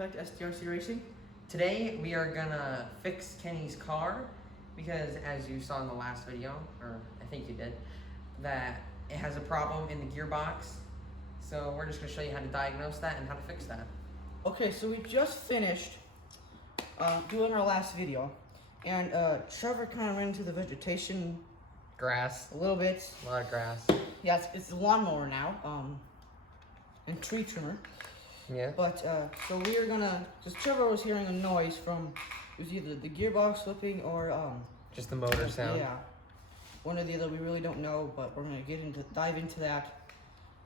back to STRC Racing. Today we are gonna fix Kenny's car because, as you saw in the last video, or I think you did, that it has a problem in the gearbox. So we're just gonna show you how to diagnose that and how to fix that. Okay, so we just finished doing our last video, and Trevor kind of ran into the vegetation Grass. a little bit. A lot of grass. Yeah, it's a lawnmower now, and tree trimmer. Yeah. But so we are gonna, because Trevor was hearing a noise from, it was either the gearbox slipping or Just the motor sound. Yeah, one or the other. We really don't know, but we're gonna dive into that,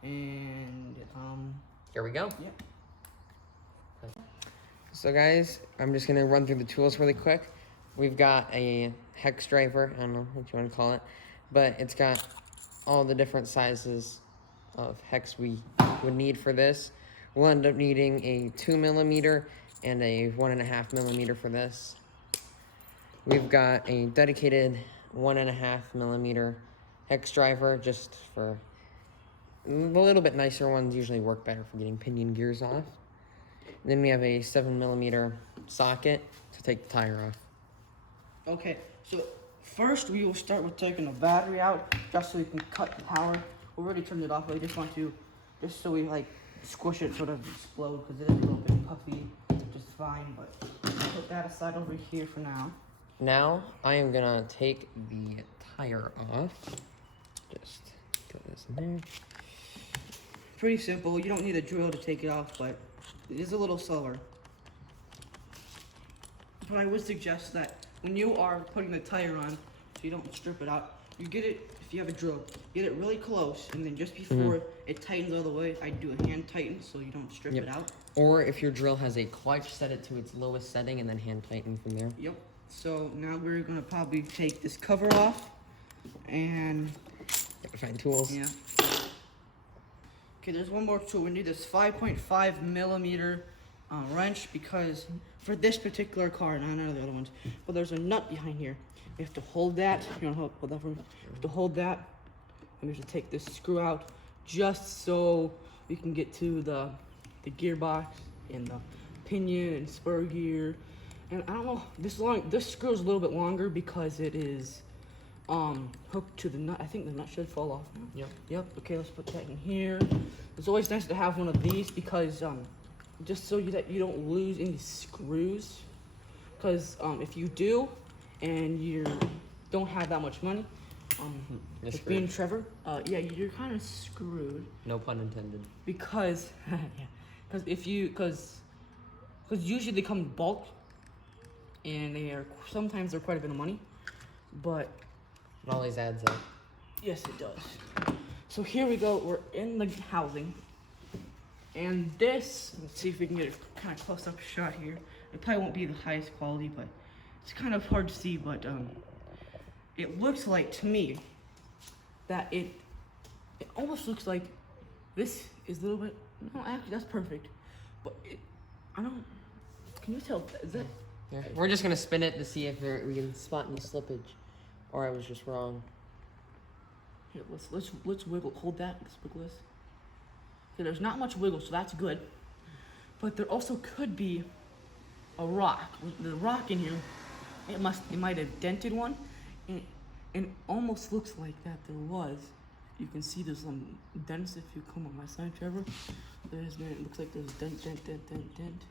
and Here we go. yeah. So guys, I'm just gonna run through the tools really quick. We've got a hex driver, I don't know what you want to call it, but it's got all the different sizes of hex we would need for this. We'll end up needing a 2mm and a 1.5mm for this. We've got a dedicated 1.5mm hex driver, just for a little bit nicer ones, usually work better for getting pinion gears off. Then we have a 7mm socket to take the tire off. Okay, so first we will start with taking the battery out, just so we can cut the power. We already turned it off, but I just want to, just so we like squish it, sort of explode, because it is a little bit puffy, which is fine, but I'll put that aside over here for now. Now I am gonna take the tire off. Just put this in there. Pretty simple, you don't need a drill to take it off, but it is a little slower. But I would suggest that when you are putting the tire on, so you don't strip it out, you get it, if you have a drill, get it really close, and then just before it tightens all the way, I do a hand tighten so you don't strip it out. Or if your drill has a clutch, set it to its lowest setting and then hand tighten from there. Yep. So now we're gonna probably take this cover off, and Gotta find tools. yeah. Okay, there's one more tool. We need this 5.5mm wrench, because for this particular car, not none of the other ones, but there's a nut behind here. We have to hold that. You want to hold that for me? We have to hold that, and we have to take this screw out, just so we can get to the gearbox and the pinion and spur gear. And I don't know, this screw is a little bit longer because it is hooked to the nut. I think the nut should fall off now. Yep. Okay, let's put that in here. It's always nice to have one of these, because just so that you don't lose any screws, because if you do and you don't have that much money, with being Trevor, yeah, you're kind of screwed. No pun intended. Because because usually they come in bulk, and sometimes they're quite a bit of money, but It always adds up. yes, it does. So here we go. We're in the housing, and this. Let's see if we can get a kind of close-up shot here. It probably won't be the highest quality, but it's kind of hard to see. But it looks like to me that it almost looks like this is a little bit. No, actually, that's perfect. But I don't. Can you tell? Is that? Yeah. We're just gonna spin it to see if we can spot any slippage, or I was just wrong. Here, let's wiggle. Hold that. Let's wiggle this. Okay, there's not much wiggle, so that's good. But there also could be a rock. The rock in here, it might have dented one, and it almost looks like that there was. You can see there's some dents if you come on my side, Trevor. It looks like there's dent.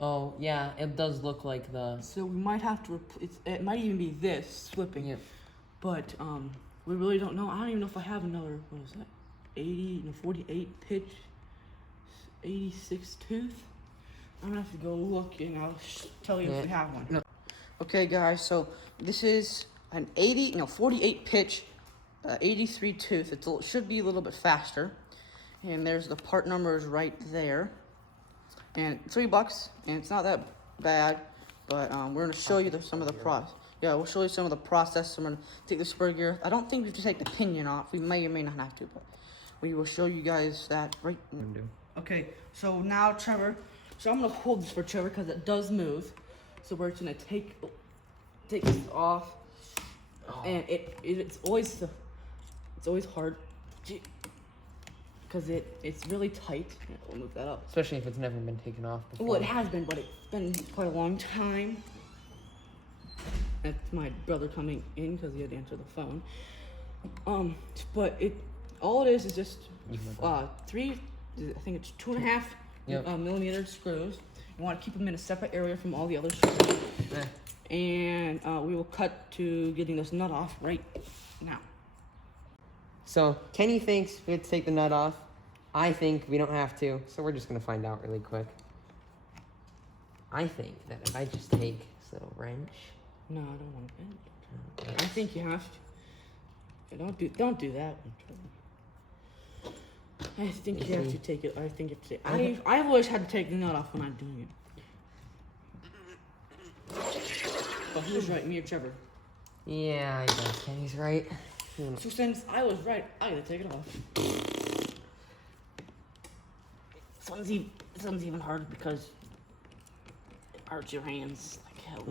Oh yeah, it does look like the. So we might have to. It might even be this slipping. Yep. But we really don't know. I don't even know if I have another. What is that? 48 pitch, 86 tooth. I'm gonna have to go look, and I'll tell you if we have one. No. Okay, guys. So this is an 48 pitch, 83 tooth. It should be a little bit faster. And there's the part numbers right there. And $3, and it's not that bad. But we're gonna show you some of the process. Yeah, we'll show you some of the process. I'm gonna take the spur gear. I don't think we have to take the pinion off. We may or may not have to, but we will show you guys that right now. Okay, so now Trevor. So I'm gonna hold this for Trevor because it does move. So we're gonna take this off, and it's always hard. because it's really tight. Yeah, we'll move that up. Especially if it's never been taken off before. Well, it has been, but it's been quite a long time. That's my brother coming in because he had to answer the phone. But all it is just three. I think it's 2.5 millimeter screws. You want to keep them in a separate area from all the other screws. And we will cut to getting this nut off right now. So Kenny thinks we have to take the nut off. I think we don't have to, so we're just gonna find out really quick. I think that if I just take this little wrench. No, I don't want to bend. I think you have to. Don't do that. I think you have to take it. I think you have to take it. I've always had to take the nut off when I'm doing it. But who's right, me or Trevor? Yeah, I guess Kenny's right. So since I was right, I gotta take it off. This one's even harder because it hurts your hands like hell.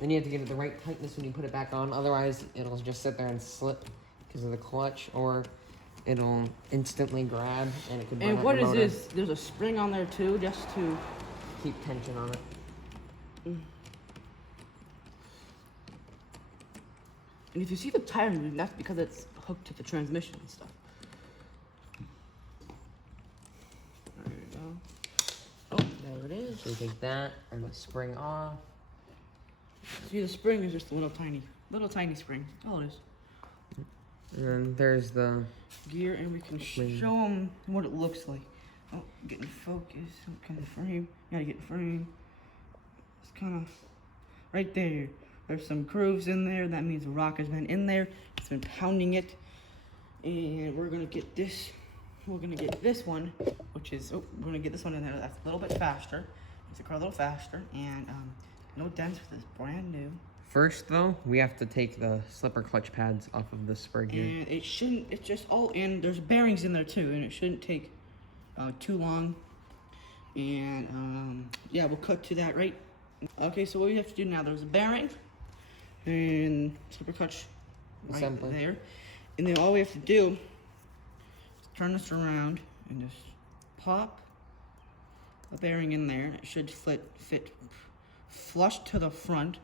Then you have to get it the right tightness when you put it back on. Otherwise, it'll just sit there and slip because of the clutch, or it'll instantly grab and it could burn out And what your is motor. this? There's a spring on there too, just to Keep tension on it. And if you see the tire moving, that's because it's hooked to the transmission and stuff. There you go. Oh, there it is. So we take that and the spring off. See, the spring is just a little tiny spring. All it is. And then there's the Gear, and we can show them what it looks like. Oh, getting focus. Kind of frame. Gotta get frame. It's kind of right there. There's some grooves in there. That means the rock has been in there. It's been pounding it. And we're gonna get this. We're gonna get this one, which is, we're gonna get this one in there. That's a little bit faster. It's a car a little faster. And no dents with this, brand new. First though, we have to take the slipper clutch pads off of the spur gear. And it shouldn't, it's just all in, there's bearings in there too, and it shouldn't take too long. And yeah, we'll cut to that right. Okay, so what we have to do now, there's a bearing and slipper clutch right Assembly. there. And then all we have to do is turn this around and just pop a bearing in there. It should fit flush to the front.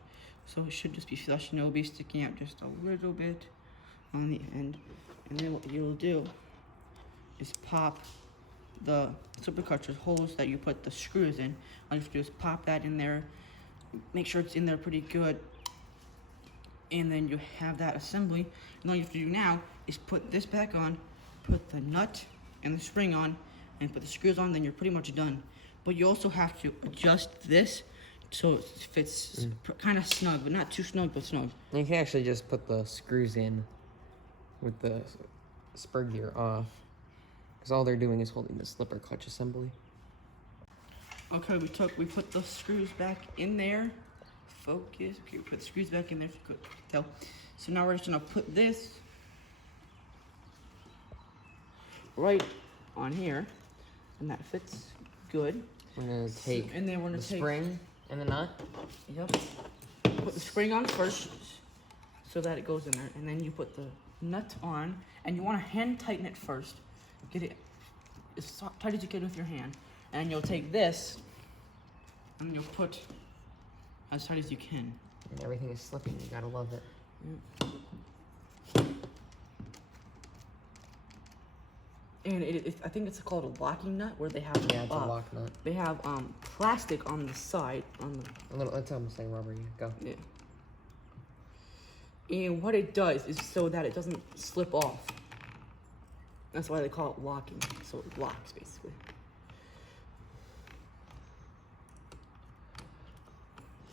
So it should just be flush, and it'll be sticking out just a little bit on the end. And then what you'll do is pop the slipper clutch holes that you put the screws in. All you have to do is pop that in there, make sure it's in there pretty good, and then you have that assembly. And all you have to do now is put this back on, put the nut and the spring on, and put the screws on, then you're pretty much done. But you also have to adjust this so it fits kind of snug, but not too snug, but snug. And you can actually just put the screws in with the spur gear off, because all they're doing is holding the slipper clutch assembly. Okay, we put the screws back in there. Focus. Okay, we put the screws back in there if you could tell. So now we're just gonna put this right on here, and that fits good. We're gonna take and then we're gonna the take spring and the nut. Yep. Put the spring on first so that it goes in there, and then you put the nut on, and you want to hand tighten it first. Get it as tight as you can with your hand, and you'll take this and you'll put as tight as you can. And everything is slipping. You gotta love it. Yep. And I think it's called a locking nut, where they have Yeah, it's a lock nut. They have plastic on the side A little. It's almost like rubber. Go. Yeah. And what it does is so that it doesn't slip off. That's why they call it locking. So it locks basically.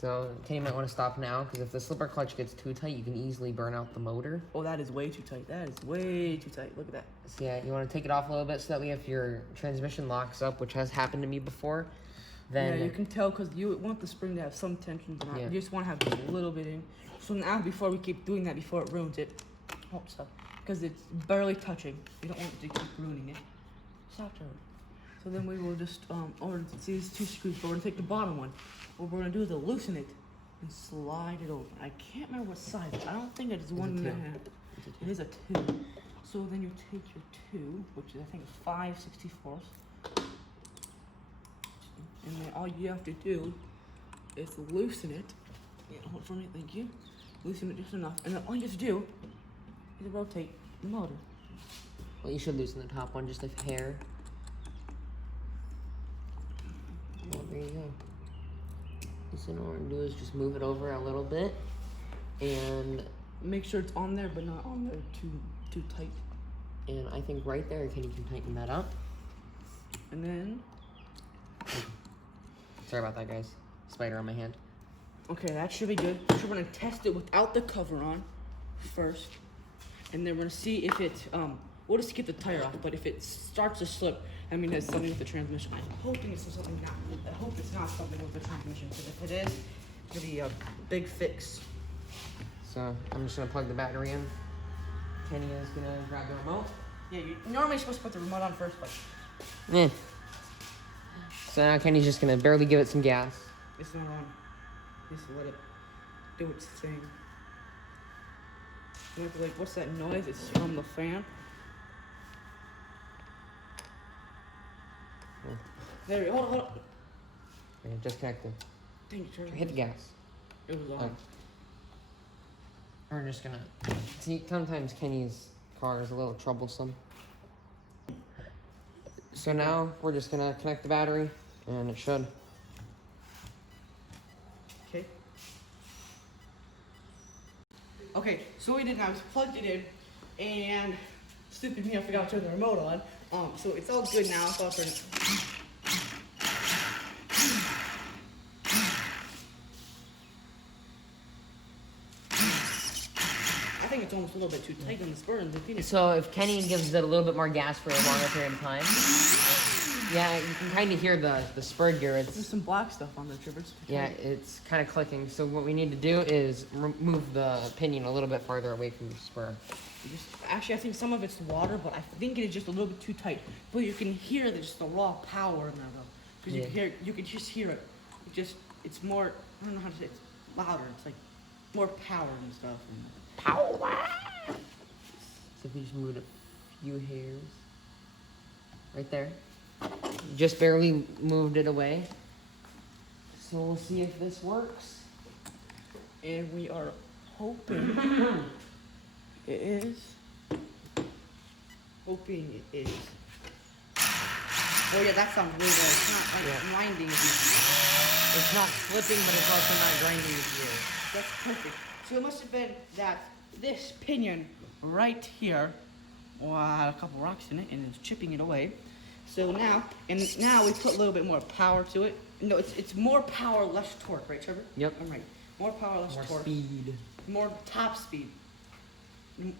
So Kenny might want to stop now, because if the slipper clutch gets too tight, you can easily burn out the motor. Oh, that is way too tight. That is way too tight. Look at that. So yeah, you want to take it off a little bit so that way if your transmission locks up, which has happened to me before, then Yeah, you can tell because you want the spring to have some tension, but Yeah. you just want to have just a little bit in. So now, before we keep doing that, before it ruins it, stop, because it's barely touching. We don't want it to keep ruining it. Stop, Trevor. So then we will just see these two screws, but we're gonna take the bottom one. What we're gonna do is loosen it and slide it over. I can't remember what size. I don't think it's 1.5. It is a 2. So then you take your 2, which is I think 5/64, and then all you have to do is loosen it. Yeah, hold for me, thank you. Loosen it just enough, and then all you have to do is rotate the motor. Well, you should loosen the top one just a hair. Well, there you go. So all we're gonna do is just move it over a little bit, and Make sure it's on there, but not on there too tight. And I think right there, Kenny can tighten that up. And then, Sorry about that, guys. Spider on my hand. okay, that should be good. So we're gonna test it without the cover on first, and then we're gonna see if it we'll just get the tire off. But if it starts to slip, I mean, it's something with the transmission. I'm hoping it's something not. I hope it's not something with the transmission, because if it is, it's gonna be a big fix. So I'm just gonna plug the battery in. Kenny is gonna grab the remote. Yeah, you're normally supposed to put the remote on first, but So now Kenny's just gonna barely give it some gas. it's not on. Just let it do its thing. You have to, like, what's that noise? It's from the fan. Yeah. There, hold on. Yeah, just connected. Thank you, Trevor. Hit the gas. It was on. We're just gonna see. Sometimes Kenny's car is a little troublesome. So now we're just gonna connect the battery, and it should. Okay. Okay, so what we did now is plugged it in, and stupid me, I forgot to turn the remote on. So it's all good now. So I'll turn it. I think it's almost a little bit too tight on the spur and the phoenix. So if Kenny gives it a little bit more gas for a longer period of time, yeah, you can kind of hear the spur gear. There's It's some black stuff on the trippers. yeah, it's kind of clicking. So what we need to do is move the pinion a little bit farther away from the spur. Actually, I think some of it's water, but I think it is just a little bit too tight. But you can hear just the raw power in there, though, because you can just hear it. It's more. I don't know how to say it. It's louder. It's like more power and stuff. Power. So if we just move it a few hairs, right there, just barely moved it away. So we'll see if this works. And we are hoping it is. Hoping it is. Oh yeah, that sounds really good. It's not like grinding. It's not slipping, but it's also not grinding the gear. That's perfect. So it must have been that this pinion right here had a couple rocks in it and it's chipping it away. So now we put a little bit more power to it. No, it's more power, less torque, right, Trevor? Yep. I'm right. More power, less More torque. speed. More top speed.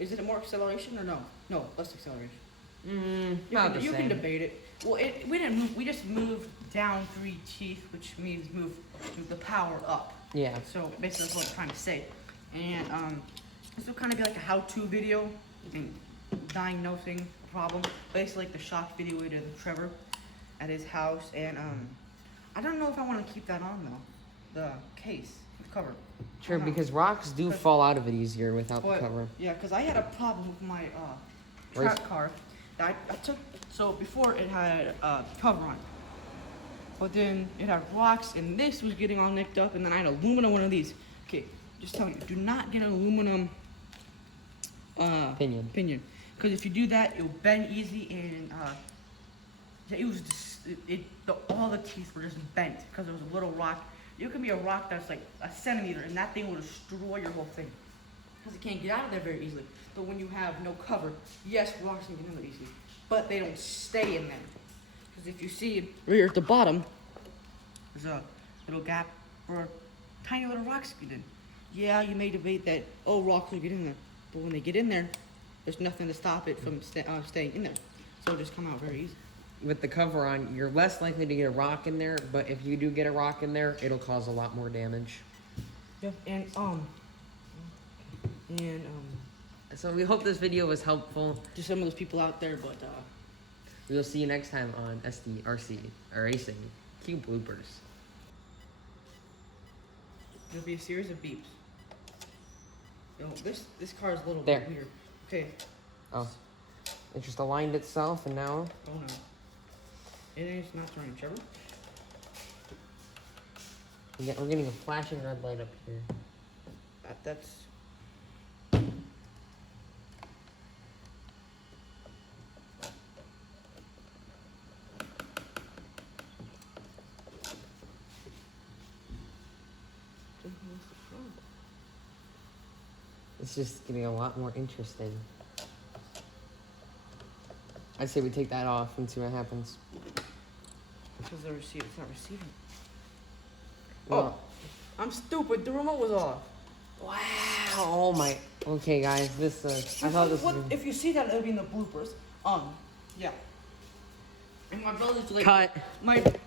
Is it more acceleration or no? No, less acceleration. You can debate it. Well, we didn't move. We just moved down 3 teeth, which means move the power up. Yeah. So basically, that's what I'm trying to say. And this will kind of be like a how-to video in diagnosing problem. Basically, like the shock video we did with Trevor at his house. And I don't know if I want to keep that on though. The case, the cover. Sure, because rocks do fall out of it easier without the cover. Yeah, because I had a problem with my track car. That I took. So before it had a cover on, but then it had rocks, and this was getting all nicked up, and then I had aluminum one of these. Okay, just telling you, do not get an aluminum pinion, because if you do that, it'll bend easy, and it was just, all the teeth were just bent because there was a little rock. It could be a rock that's like a centimeter, and that thing will destroy your whole thing because it can't get out of there very easily. But when you have no cover, yes, rocks can get in there easily, but they don't stay in there. Because if you see right here at the bottom, there's a little gap where tiny little rocks get in. Yeah, you may debate that, oh, rocks will get in there. But when they get in there, there's nothing to stop it from staying in there. So it'll just come out very easy. With the cover on, you're less likely to get a rock in there, but if you do get a rock in there, it'll cause a lot more damage. Yeah, and So we hope this video was helpful. to some of those people out there, but We'll see you next time on SDRC Racing Q Bloopers. there'll be a series of beeps. Yo, this car is a little There. bit weird. Okay. Oh. It just aligned itself, and now Oh no. It is not turning, Trevor. we're getting a flashing red light up here. That's. It's just getting a lot more interesting. I say we take that off and see what happens. Because it's not receiving. Well, Oh, I'm stupid. The remote was off. wow! Oh my. Okay, guys, this. I thought this. What, Was... if you see that, it'll be in the bloopers. Yeah. And my brother's like. Cut. My brother.